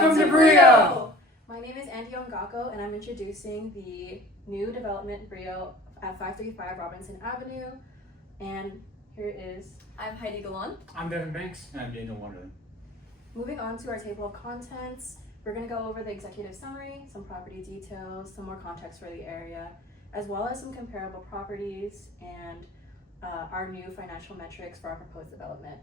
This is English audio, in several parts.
Welcome to Brio! My name is Andy Ongako, and I'm introducing the new development Brio at 535 Robinson Avenue. And here it is. I'm Heidi Galon. I'm Devin Banks. And I'm Daniel Wonderland. Moving on to our table of contents, we're going to go over the executive summary, some property details, some more context for the area, as well as some comparable properties and our new financial metrics for our proposed development.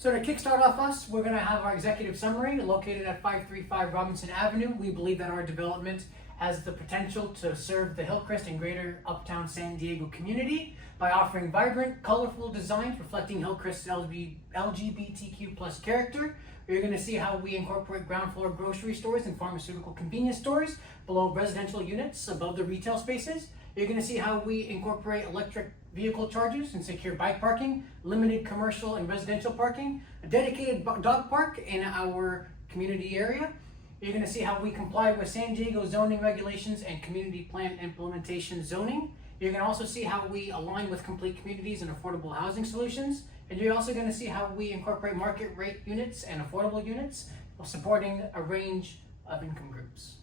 So to kickstart off us, we're going to have our executive summary located at 535 Robinson Avenue. We believe that our development has the potential to serve the Hillcrest and greater uptown San Diego community by offering vibrant, colorful designs reflecting Hillcrest's LGBTQ plus character. You're going to see how we incorporate ground floor grocery stores and pharmaceutical convenience stores below residential units above the retail spaces. You're going to see how we incorporate electric vehicle chargers and secure bike parking, limited commercial and residential parking, a dedicated dog park in our community area. You're going to see how we comply with San Diego zoning regulations and community plan implementation zoning. You're going to also see how we align with complete communities and affordable housing solutions. And you're also going to see how we incorporate market rate units and affordable units while supporting a range of income groups.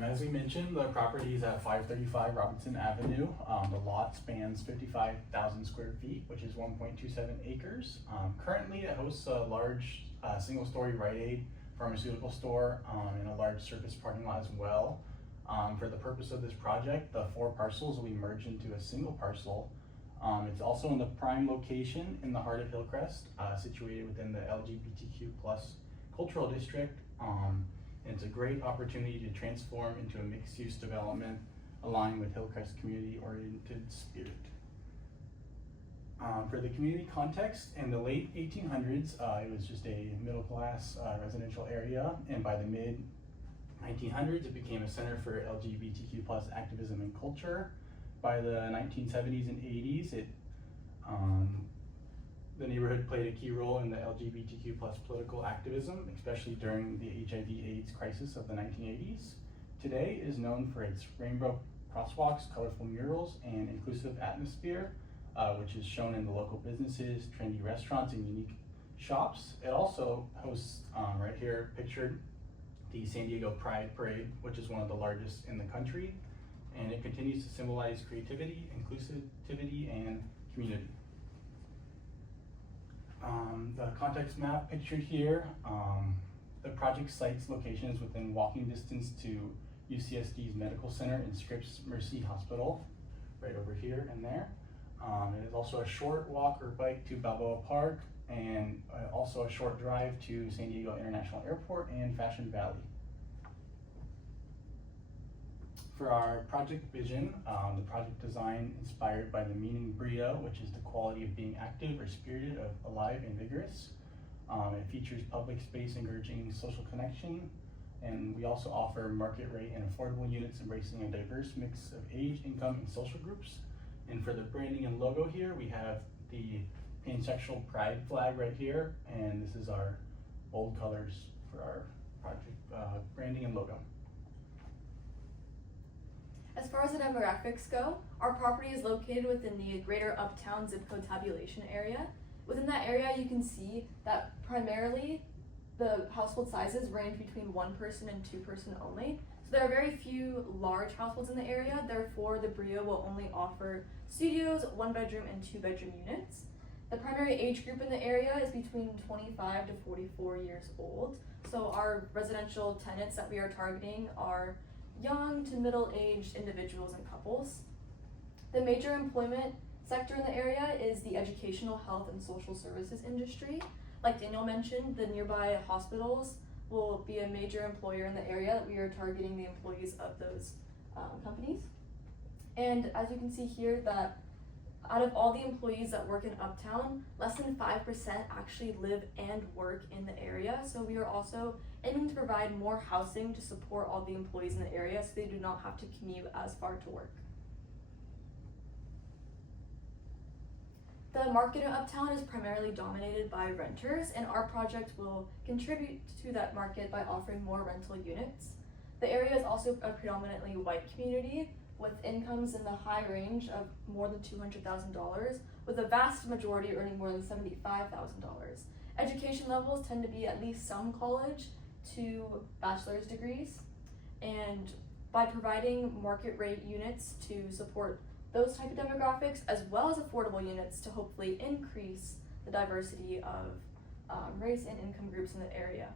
As we mentioned, the property is at 535 Robinson Avenue. The lot spans 55,000 square feet, which is 1.27 acres. Currently, it hosts a large single-story Rite Aid pharmaceutical store and a large surface parking lot as well. For the purpose of this project, the 4 parcels will be merged into a single parcel. It's also in the prime location in the heart of Hillcrest, situated within the LGBTQ plus cultural district. It's a great opportunity to transform into a mixed-use development aligned with Hillcrest community-oriented spirit. For the community context, in the late 1800s, it was just a middle-class residential area, and by the mid-1900s, it became a center for LGBTQ plus activism and culture. By the 1970s and 80s, the neighborhood played a key role in the LGBTQ plus political activism, especially during the HIV/AIDS crisis of the 1980s. Today it is known for its rainbow crosswalks, colorful murals, and inclusive atmosphere, which is shown in the local businesses, trendy restaurants, and unique shops. It also hosts, right here pictured, the San Diego Pride Parade, which is one of the largest in the country, and it continues to symbolize creativity, inclusivity, and community. The context map pictured here, the project site's location is within walking distance to UCSD's Medical Center and Scripps Mercy Hospital, right over here and there. It is also a short walk or bike to Balboa Park, and also a short drive to San Diego International Airport and Fashion Valley. For our project vision, the project design inspired by the meaning Brio, which is the quality of being active or spirited, alive and vigorous. It features public space encouraging social connection, and we also offer market rate and affordable units embracing a diverse mix of age, income, and social groups. And for the branding and logo here, we have the pansexual pride flag right here, and this is our bold colors for our project branding and logo. As far as the demographics go, our property is located within the greater uptown zip code tabulation area. Within that area, you can see that primarily the household sizes range between 1 person and 2 person only. So there are very few large households in the area, therefore the Brio will only offer studios, 1-bedroom and 2-bedroom units. The primary age group in the area is between 25 to 44 years old. So our residential tenants that we are targeting are young to middle-aged individuals and couples. The major employment sector in the area is the educational, health, and social services industry. Like Daniel mentioned, the nearby hospitals will be a major employer in the area. We are targeting the employees of those companies. And as you can see here, that out of all the employees that work in Uptown, less than 5% actually live and work in the area. So we are also aiming to provide more housing to support all the employees in the area so they do not have to commute as far to work. The market in Uptown is primarily dominated by renters, and our project will contribute to that market by offering more rental units. The area is also a predominantly white community, with incomes in the high range of more than $200,000, with a vast majority earning more than $75,000. Education levels tend to be at least some college to bachelor's degrees, and by providing market rate units to support those type of demographics, as well as affordable units to hopefully increase the diversity of race and income groups in the area.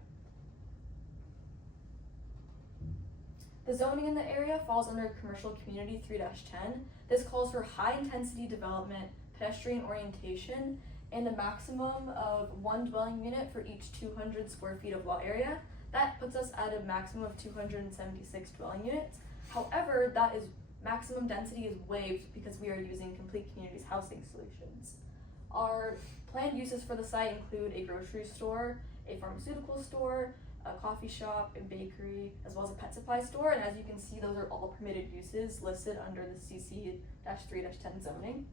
The zoning in the area falls under Commercial Community 3-10. This calls for high intensity development, pedestrian orientation, and a maximum of 1 dwelling unit for each 200 square feet of lot area. That puts us at a maximum of 276 dwelling units. However, that is maximum density is waived because we are using Complete Communities housing solutions. Our planned uses for the site include a grocery store, a pharmaceutical store, a coffee shop, a bakery, as well as a pet supply store, and as you can see, those are all permitted uses listed under the CC-3-10 zoning.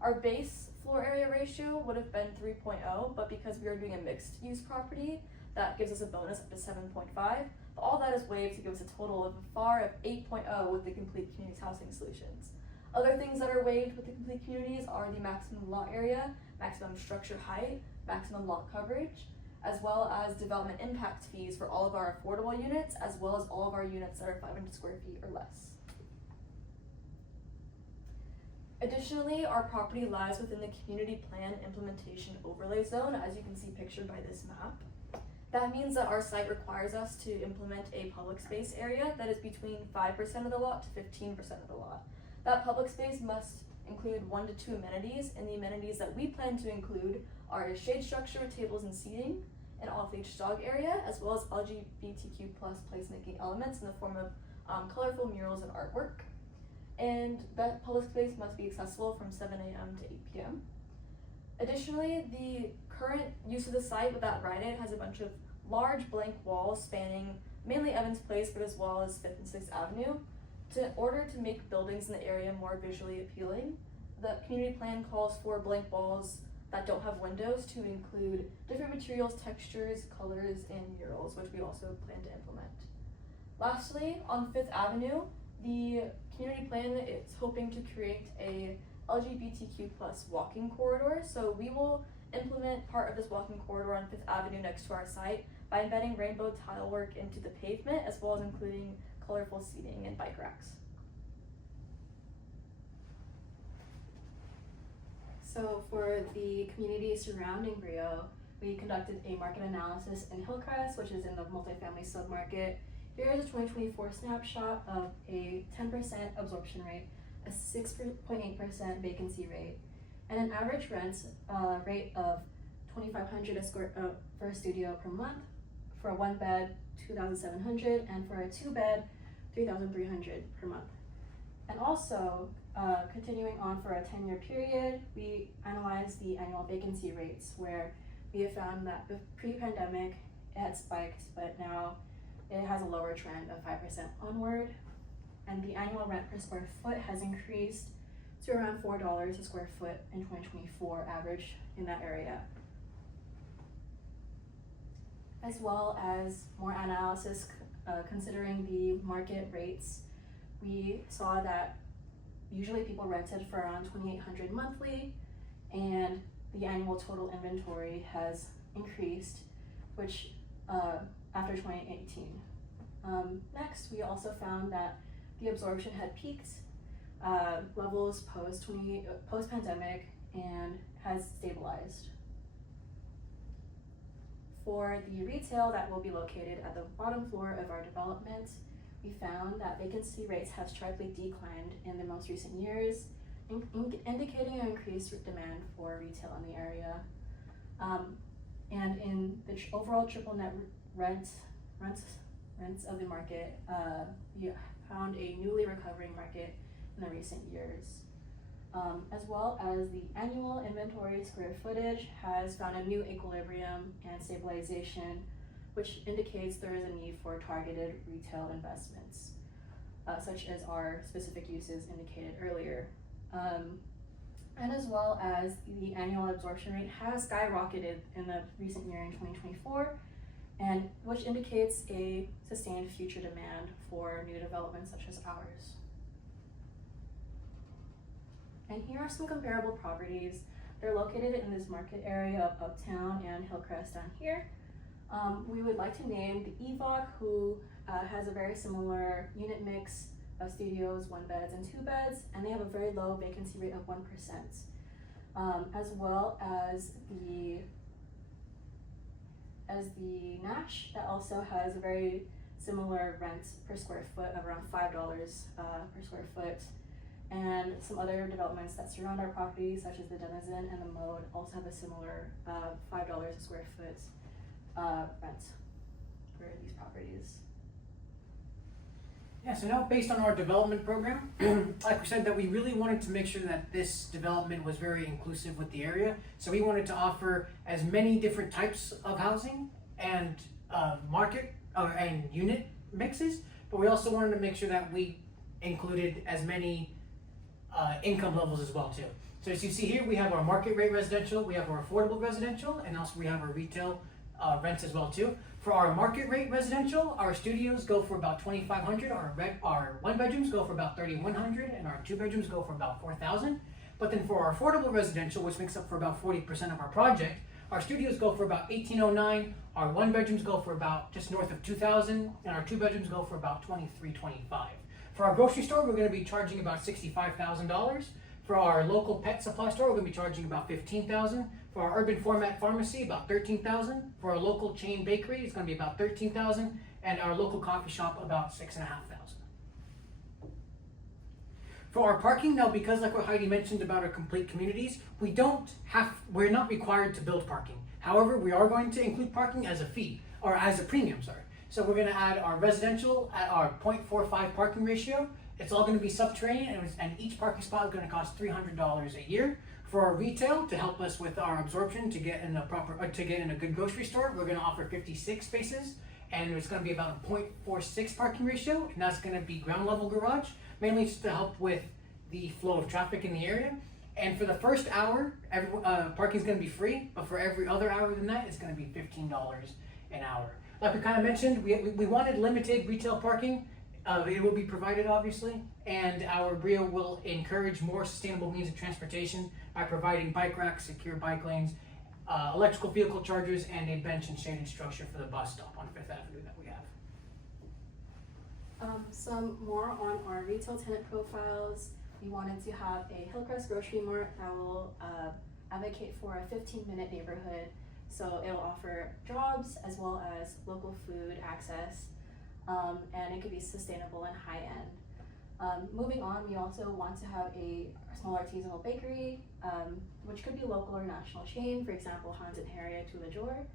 Our base floor area ratio would have been 3.0, but because we are doing a mixed use property, that gives us a bonus up to 7.5. But all that is waived to give us a total of a FAR of 8.0 with the Complete Communities housing solutions. Other things that are waived with the Complete Communities are the maximum lot area, maximum structure height, maximum lot coverage, as well as development impact fees for all of our affordable units, as well as all of our units that are 500 square feet or less. Additionally, our property lies within the Community Plan Implementation Overlay Zone, as you can see pictured by this map. That means that our site requires us to implement a public space area that is between 5% of the lot to 15% of the lot. That public space must include 1 to 2 amenities, and the amenities that we plan to include are a shade structure with tables and seating, an off-leash dog area, as well as LGBTQ+ placemaking elements in the form of colorful murals and artwork. And that public space must be accessible from 7 a.m. to 8 p.m. Additionally, the current use of the site with that rite-aid has a bunch of large blank walls spanning mainly Evans Place, but as well as 5th and 6th Avenue. In order to make buildings in the area more visually appealing, the community plan calls for blank walls that don't have windows to include different materials, textures, colors, and murals, which we also plan to implement. Lastly, on 5th Avenue, the community plan is hoping to create a LGBTQ+ walking corridor. So we will implement part of this walking corridor on 5th Avenue next to our site by embedding rainbow tile work into the pavement, as well as including colorful seating and bike racks. So for the community surrounding Brio, we conducted a market analysis in Hillcrest, which is in the multifamily submarket. Here is a 2024 snapshot of a 10% absorption rate, a 6.8% vacancy rate, and an average rent rate of $2,500 for a studio per month, for a 1-bed, $2,700, and for a 2-bed, $3,300 per month. And also, continuing on for a 10-year period, we analyzed the annual vacancy rates, where we have found that pre-pandemic it had spiked, but now it has a lower trend of 5% onward, and the annual rent per square foot has increased to around $4 a square foot in 2024 average in that area. As well as more analysis considering the market rates, we saw that usually people rented for around $2,800 monthly, and the annual total inventory has increased, which after 2018. Next, we also found that the absorption had peaked levels post-pandemic and has stabilized. For the retail that will be located at the bottom floor of our development, we found that vacancy rates have sharply declined in the most recent years, indicating an increased demand for retail in the area. And in the overall triple net rents of the market, we found a newly recovering market in the recent years. As well as the annual inventory square footage has found a new equilibrium and stabilization, which indicates there is a need for targeted retail investments, such as our specific uses indicated earlier. And as well as the annual absorption rate has skyrocketed in the recent year in 2024, and which indicates a sustained future demand for new developments such as ours. And here are some comparable properties They're located in this market area of Uptown and Hillcrest down here. We would like to name the EVOC, who has a very similar unit mix of studios, 1 beds and 2 beds, and they have a very low vacancy rate of 1%. As well as the Nash, that also has a very similar rent per square foot of around $5 per square foot. And some other developments that surround our property, such as the Denizen and the Mode, also have a similar $5 a square foot rent for these properties. Yeah, so now based on our development program, like we said, that we really wanted to make sure that this development was very inclusive with the area. So we wanted to offer as many different types of housing and market and unit mixes, but we also wanted to make sure that we included as many income levels as well too. So as you see here, we have our market rate residential, we have our affordable residential, and also we have our retail rents as well too. For our market rate residential, our studios go for about $2,500. Our 1 bedrooms go for about $3,100, and our 2 bedrooms go for about $4,000. But then for our affordable residential, which makes up for about 40% of our project, our studios go for about $1,809. Our 1 bedrooms go for about just north of $2,000, and our 2 bedrooms go for about $2,325. For our grocery store, we're going to be charging about $65,000. For our local pet supply store, we're going to be charging about $15,000. For our urban format pharmacy, about $13,000. For our local chain bakery, it's going to be about $13,000, and our local coffee shop about $6,500. For our parking, now because like what Heidi mentioned about our complete communities, we're not required to build parking. However, we are going to include parking as a fee, or as a premium, sorry. So we're going to add our residential at our 0.45 parking ratio. It's all going to be subterranean, and each parking spot is going to cost $300 a year. For our retail, to help us with our absorption to get in a good grocery store, we're going to offer 56 spaces, and it's going to be about a 0.46 parking ratio, and that's going to be ground level garage, mainly just to help with the flow of traffic in the area. And for the first hour, parking is going to be free, but for every other hour than that, it's going to be $15 an hour. Like we kind of mentioned, we wanted limited retail parking. It will be provided, obviously, and our Brio will encourage more sustainable means of transportation by providing bike racks, secure bike lanes, electrical vehicle chargers, and a bench and shaded structure for the bus stop on 5th Avenue that we have. Some more on our retail tenant profiles. We wanted to have a Hillcrest grocery mart that will advocate for a 15-minute neighborhood. So it'll offer jobs as well as local food access, and it could be sustainable and high end. Moving on, we also want to have a small artisanal bakery, which could be local or national chain, for example, Hans and Harriet to La Jour.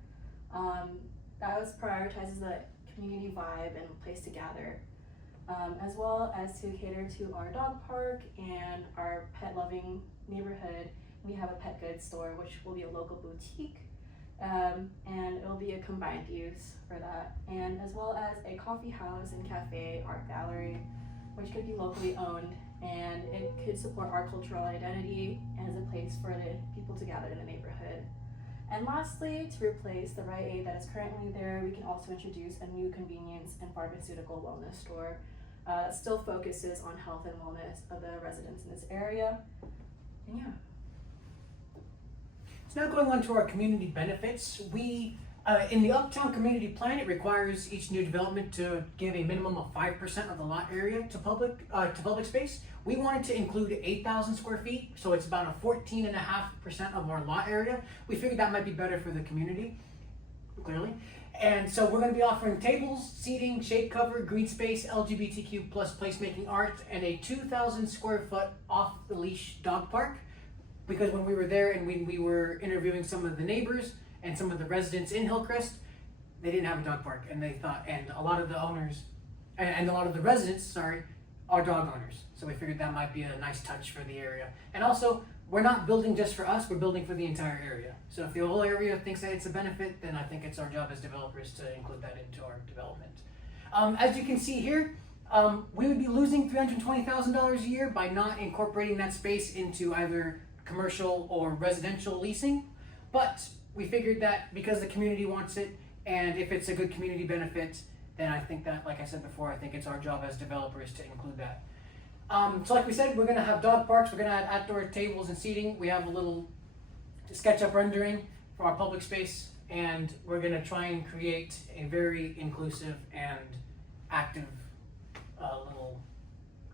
That prioritizes the community vibe and place to gather, as well as to cater to our dog park and our pet loving neighborhood. We have a pet goods store, which will be a local boutique. And it'll be a combined use for that, and as well as a coffee house and cafe, art gallery, which could be locally owned, and it could support our cultural identity as a place for the people to gather in the neighborhood. And lastly, to replace the Rite Aid that is currently there, we can also introduce a new convenience and pharmaceutical wellness store that still focuses on health and wellness of the residents in this area. And yeah. So now going on to our community benefits, we, in the Uptown Community Plan, it requires each new development to give a minimum of 5% of the lot area to public space. We wanted to include 8,000 square feet, so it's about a 14.5% of our lot area. We figured that might be better for the community, clearly. And so we're going to be offering tables, seating, shade cover, green space, LGBTQ plus placemaking art, and a 2,000 square foot off-the-leash dog park. Because when we were there and when we were interviewing some of the neighbors and some of the residents in Hillcrest, they didn't have a dog park, and they thought, and a lot of the owners, and a lot of the residents, are dog owners. So we figured that might be a nice touch for the area. And also, we're not building just for us, we're building for the entire area. So if the whole area thinks that it's a benefit, then I think it's our job as developers to include that into our development. As you can see here, we would be losing $320,000 a year by not incorporating that space into either commercial or residential leasing, but we figured that because the community wants it, and if it's a good community benefit, then I think that, like I said before, I think it's our job as developers to include that. So like we said, we're going to have dog parks, we're going to add outdoor tables and seating. We have a little SketchUp rendering for our public space, and we're gonna try and create a very inclusive and active little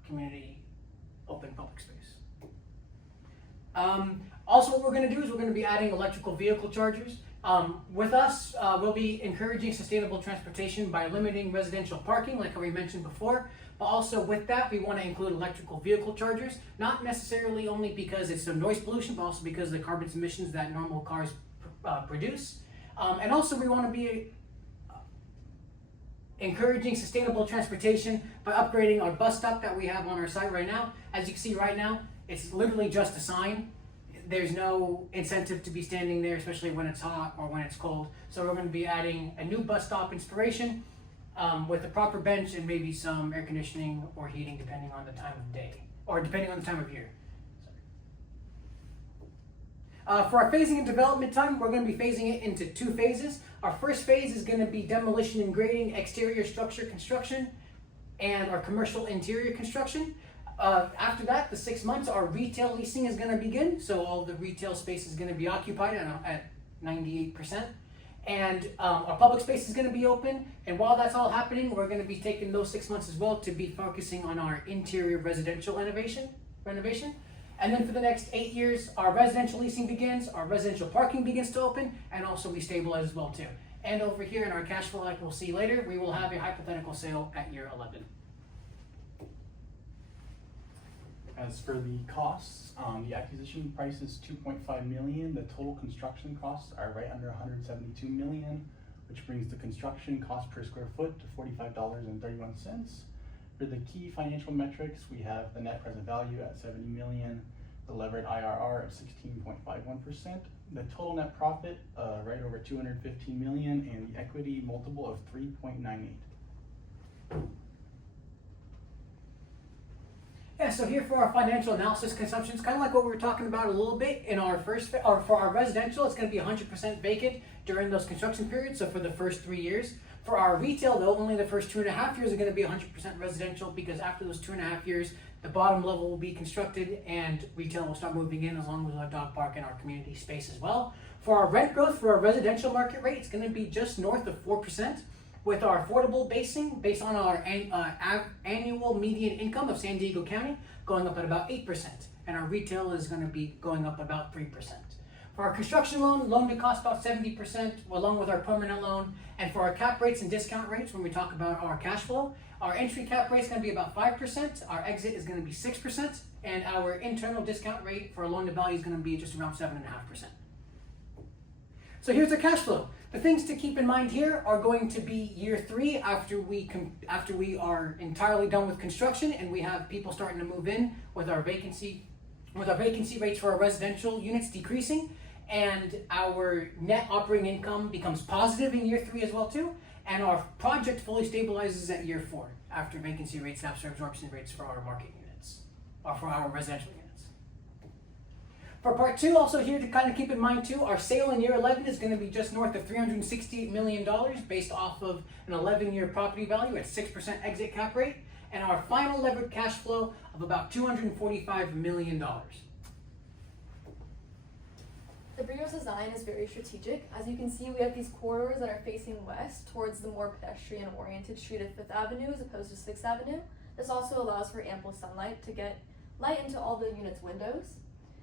community open public space. Also, what we're going to do is we're going to be adding electrical vehicle chargers. With us, we'll be encouraging sustainable transportation by limiting residential parking, like we mentioned before. But also with that, we want to include electrical vehicle chargers, not necessarily only because it's a noise pollution, but also because of the carbon emissions that normal cars produce. And also we want to be encouraging sustainable transportation by upgrading our bus stop that we have on our site right now. As you can see right now, it's literally just a sign. There's no incentive to be standing there, especially when it's hot or when it's cold. So we're going to be adding a new bus stop inspiration with a proper bench and maybe some air conditioning or heating depending on the time of day, or depending on the time of year. For our phasing and development time, we're going to be phasing it into 2 phases. Our first phase is going to be demolition and grading, exterior structure construction, and our commercial interior construction. After that, the 6 months, our retail leasing is going to begin. So all the retail space is going to be occupied at 98%. And our public space is going to be open. And while that's all happening, we're going to be taking those 6 months as well to be focusing on our interior residential renovation. And then for the next 8 years, our residential leasing begins, our residential parking begins to open, and also we stabilize as well too. And over here in our cash flow, like we'll see later, we will have a hypothetical sale at year 11. As for the costs, the acquisition price is $2.5 million. The total construction costs are right under $172 million, which brings the construction cost per square foot to $45.31. For the key financial metrics, we have the net present value at $70 million, the levered IRR of 16.51%, the total net profit right over $215 million, and the equity multiple of 3.98. Yeah, so here for our financial analysis consumptions, kind of like what we were talking about a little bit in our first, or for our residential, it's going to be 100% vacant during those construction periods, so for the first 3 years. For our retail, though, only the first 2.5 years are going to be 100% residential, because after those 2.5 years, the bottom level will be constructed and retail will start moving in, as long as our dog park and our community space as well. For our rent growth, for our residential market rate, it's going to be just north of 4%, with our affordable basing based on our annual median income of San Diego County going up at about 8%, and our retail is going to be going up about 3%. For our construction loan to cost about 70%, along with our permanent loan. And for our cap rates and discount rates, when we talk about our cash flow, our entry cap rate is going to be about 5%, our exit is going to be 6%, and our internal discount rate for loan to value is going to be just around 7.5%. So here's our cash flow. The things to keep in mind here are going to be year 3 after we are entirely done with construction and we have people starting to move in with our vacancy rates for our residential units decreasing, and our net operating income becomes positive in year 3 as well too, and our project fully stabilizes at year 4 after vacancy rates, after absorption rates for our market units, or for our residential units. For part 2, also here to kind of keep in mind too, our sale in year 11 is going to be just north of $368 million based off of an 11-year property value at 6% exit cap rate, and our final levered cash flow of about $245 million. The Brio's design is very strategic. As you can see, we have these corridors that are facing west towards the more pedestrian-oriented street of 5th Avenue as opposed to 6th Avenue. This also allows for ample sunlight to get light into all the units' windows.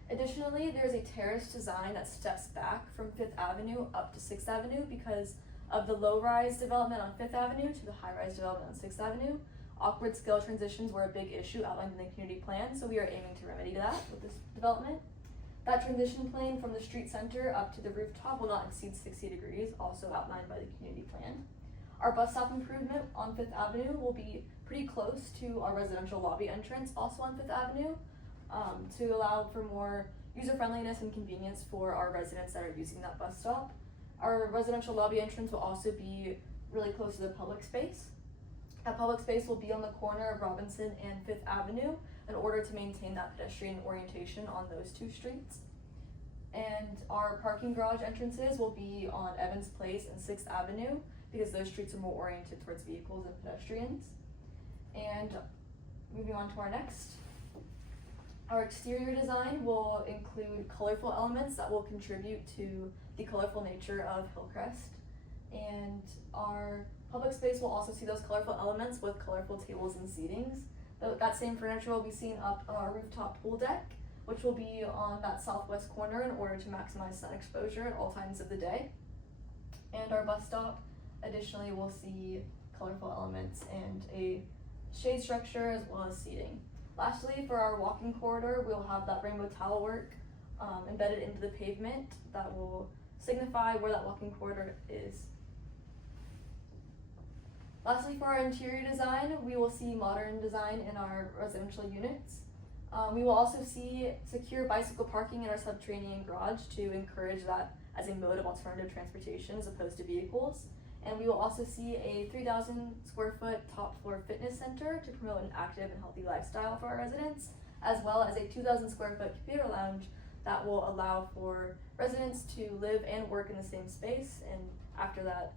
Additionally, there's a terrace design that steps back from 5th Avenue up to 6th Avenue because of the low-rise development on 5th Avenue to the high-rise development on 6th Avenue. Awkward scale transitions were a big issue outlined in the community plan, so we are aiming to remedy that with this development. That transition plane from the street center up to the rooftop will not exceed 60 degrees, also outlined by the community plan. Our bus stop improvement on 5th Avenue will be pretty close to our residential lobby entrance, also on 5th Avenue, to allow for more user-friendliness and convenience for our residents that are using that bus stop. Our residential lobby entrance will also be really close to the public space. That public space will be on the corner of Robinson and 5th Avenue in order to maintain that pedestrian orientation on those 2 streets. And our parking garage entrances will be on Evans Place and 6th Avenue because those streets are more oriented towards vehicles and pedestrians. And moving on to our next Our exterior design will include colorful elements that will contribute to the colorful nature of Hillcrest. And our public space will also see those colorful elements with colorful tables and seatings. That same furniture will be seen up on our rooftop pool deck, which will be on that southwest corner in order to maximize sun exposure at all times of the day. And our bus stop additionally will see colorful elements and a shade structure as well as seating. Lastly, for our walking corridor, we'll have that rainbow tile work embedded into the pavement that will signify where that walking corridor is. Lastly, for our interior design, we will see modern design in our residential units. We will also see secure bicycle parking in our subterranean garage to encourage that as a mode of alternative transportation as opposed to vehicles. And we will also see a 3,000 square foot top floor fitness center to promote an active and healthy lifestyle for our residents, as well as a 2,000 square foot computer lounge that will allow for residents to live and work in the same space, and after that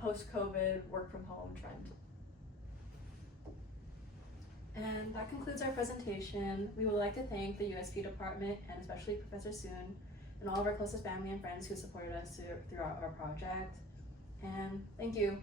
post-COVID work from home trend. And that concludes our presentation. We would like to thank the USP department and especially Professor Soon and all of our closest family and friends who supported us throughout our project. And thank you.